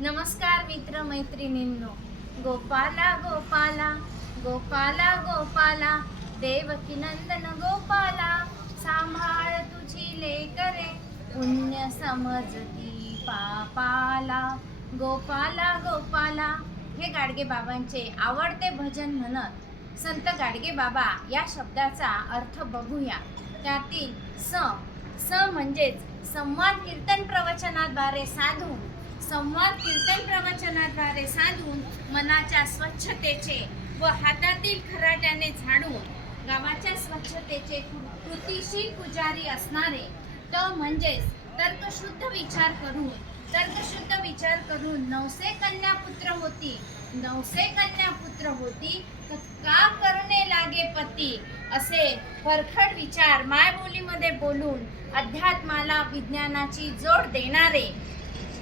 नमस्कार मित्र मैत्रिणींनो. गोपाला गोपाला गोपाला गोपाला देवकी नंदन गोपाला, सांभाळ तुझी लेकरे पुण्य समजती पापाला. गोपाला गोपाला हे गाडगे बाबांचे आवडते भजन म्हणत संत गाडगे बाबा या शब्दाचा अर्थ बघूया. त्यातील स म्हणजेच संवाद कीर्तन प्रवचनाद्वारे साधून मनाच्या स्वच्छतेचे व हातातील खराट्याने झाडून गावाच्या स्वच्छतेचे कृतीशील पुजारी असणारे. त म्हणजेच तर्कशुद्ध विचार करून नवसे कन्या पुत्र होती तर का करणे लागे पती, असे परखड विचार मायबोलीमध्ये बोलून अध्यात्माला विज्ञानाची जोड देणारे.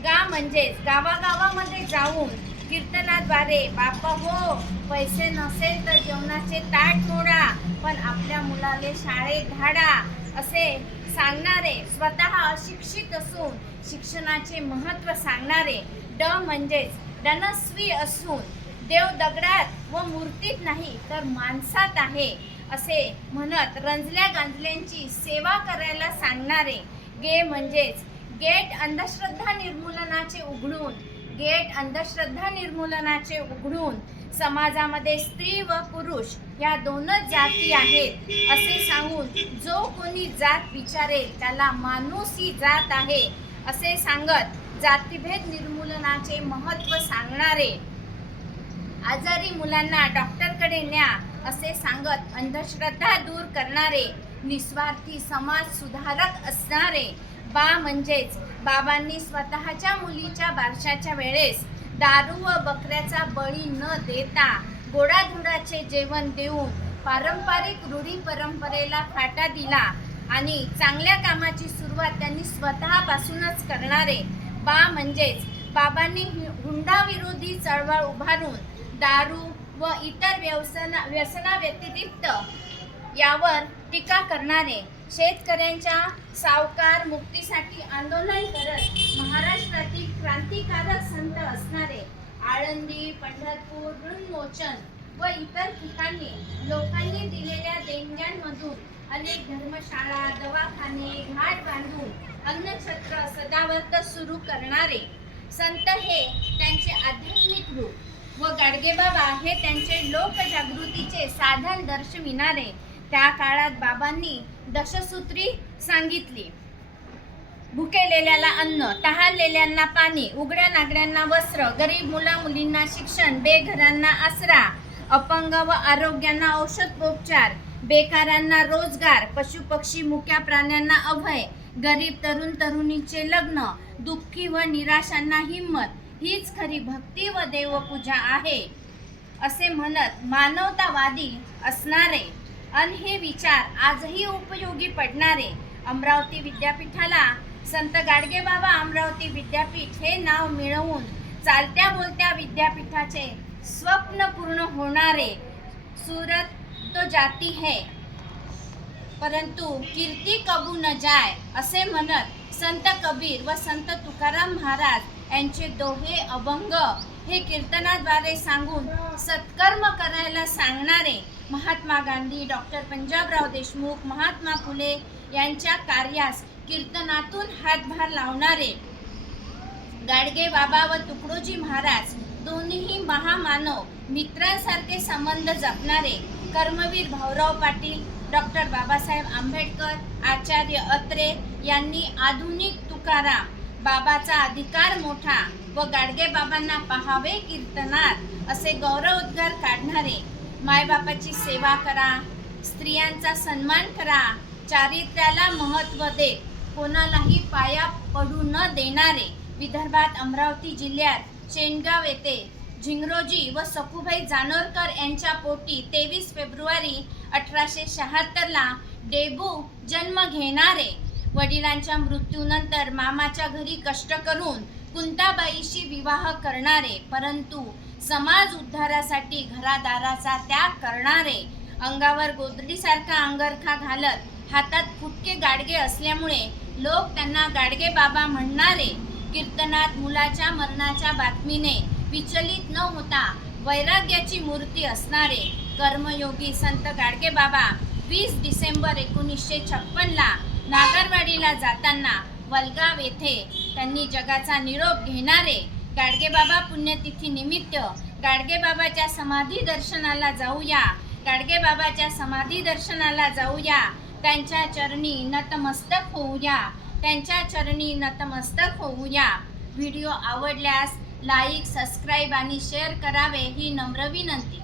गा म्हणजेच गावागावामध्ये जाऊन कीर्तनाद्वारे बापा हो, पैसे नसेल तर जेवणाचे ताट मोडा पण आपल्या मुलाले शाळेत धाडा, असे सांगणारे. स्वतः अशिक्षित असून शिक्षणाचे महत्त्व सांगणारे. ड म्हणजेच डनस्वी असून देव दगडात व मूर्तीत नाही तर माणसात आहे, असे म्हणत रंजल्या गांजल्यांची सेवा करायला सांगणारे. गे म्हणजेच गेट अंधश्रद्धा निर्मूलनाचे उघडून समाजामध्ये स्त्री व पुरुष या दोनच जाती आहेत असे सांगून जो कोणी जात विचारेल त्याला माणूस ही जात आहे असे सांगत जातीभेद निर्मूलनाचे महत्त्व सांगणारे. आजारी मुलांना डॉक्टरकडे न्या असे सांगत अंधश्रद्धा दूर करणारे. निस्वार्थी समाज सुधारक असणारे. बा म्हणजेच बाबांनी स्वतःच्या मुलीच्या बारशाच्या वेळेस दारू व बकऱ्याचा बळी न देता गोडाधोडाचे जेवण देऊन पारंपरिक रूढी परंपरेला फाटा दिला आणि चांगल्या कामाची सुरुवात त्यांनी स्वतःपासूनच करणारे. बा म्हणजेच बाबांनी हुंडाविरोधी चळवळ उभारून दारू व इतर व्यसनाव्यतिरिक्त यावर टीका करणारे. शेतकऱ्यांच्या सावकार मुक्तीसाठी आंदोलन करत महाराष्ट्रातील क्रांतिकारक संत असणारे. आळंदी, पंढरपूर, ऋणमोचन व इतर ठिकाणी लोकांनी दिलेल्या देणग्यांमधून अनेक धर्मशाळा, दवाखाने, घाट बांधून अन्नछत्र सदावर्त सुरू करणारे. संत हे त्यांचे आध्यात्मिक रूप व गाडगेबाबा हे त्यांचे लोकजागृतीचे साधन दर्शविणारे. त्या काळात बाबांनी दशसूत्री सांगितली. भुकेलेल्याला अन्न, तहानलेल्यांना पाणी, उघड्या नागड्यांना वस्त्र, गरीब मुला मुलींना शिक्षण, बेघरांना आसरा, अपंग व आरोग्यांना औषधोपचार, बेकारांना रोजगार, पशुपक्षी मुक्या प्राण्यांना अभय, गरीब तरुण तरुणीचे लग्न, दुःखी व निराशांना हिंमत, हीच खरी भक्ती व देवपूजा आहे असे म्हणत मानवतावादी असणारे आणि हे विचार आजही उपयोगी पडणारे. अमरावती विद्यापीठाला संत गाडगेबाबा अमरावती विद्यापीठ हे नाव मिळवून चालत्या बोलत्या विद्यापीठाचे स्वप्न पूर्ण होणारे. सूरत तो जाती है परंतु कीर्ती कबू न जाय असे म्हणत संत कबीर व संत तुकाराम महाराज यांचे दोहे अभंग हे कीर्तनाद्वारे सांगून सत्कर्म करायला सांगणारे. महात्मा गांधी, डॉक्टर पंजाबराव देशमुख, महात्मा फुले यांच्या कार्यास कीर्तनातून हातभार लावणारे. गाडगे बाबा व तुकडोजी महाराज दोन्हीही महामानव मित्रांसारखे संबंध जपणारे. कर्मवीर भाऊराव पाटील, डॉक्टर बाबासाहेब आंबेडकर, आचार्य अत्रे यांनी आधुनिक तुकाराम बाबाचा अधिकार मोठा व गाडगे बाबांना पहावे कीर्तनात असे गौरवोद्गार काढणारे. मायबापाची सेवा करा, स्त्रियांचा सन्मान करा, चारित्र्याला महत्त्व दे, कोणालाही पाया पडू न देणारे. विदर्भात अमरावती जिल्ह्यात शेनगाव येथे झिंगरोजी व सखुबाई जानोरकर यांच्या पोटी 23 फेब्रुवारी 1876 डेबू जन्म घेणारे. वडिलांच्या मृत्यूनंतर मामाच्या घरी कष्ट करून कुंताबाईशी विवाह करणारे, परंतु समाज उद्धारासाठी घरादाराचा त्याग करणारे. अंगावर गोदडीसारखा अंगरखा घालत हातात फुटके गाडगे असल्यामुळे लोक त्यांना गाडगे बाबा म्हणणारे. कीर्तनात मुलाच्या मरणाच्या बातमीने विचलित न होता वैराग्याची मूर्ती असणारे कर्मयोगी संत गाडगेबाबा 20 डिसेंबर 1956ला नागरवाडीला जाताना वलगाव येथे त्यांनी जगाचा निरोप घेणारे गाडगेबाबा पुण्यतिथी निमित्त गाडगेबाबाच्या समाधी दर्शनाला जाऊया, गाडगेबाबाच्या समाधी दर्शनाला जाऊया, त्यांच्या चरणी नतमस्तक होऊया, त्यांच्या चरणी नतमस्तक होऊया. व्हिडिओ आवडल्यास लाईक, सबस्क्राईब आणि शेअर करावे ही नम्र विनंती.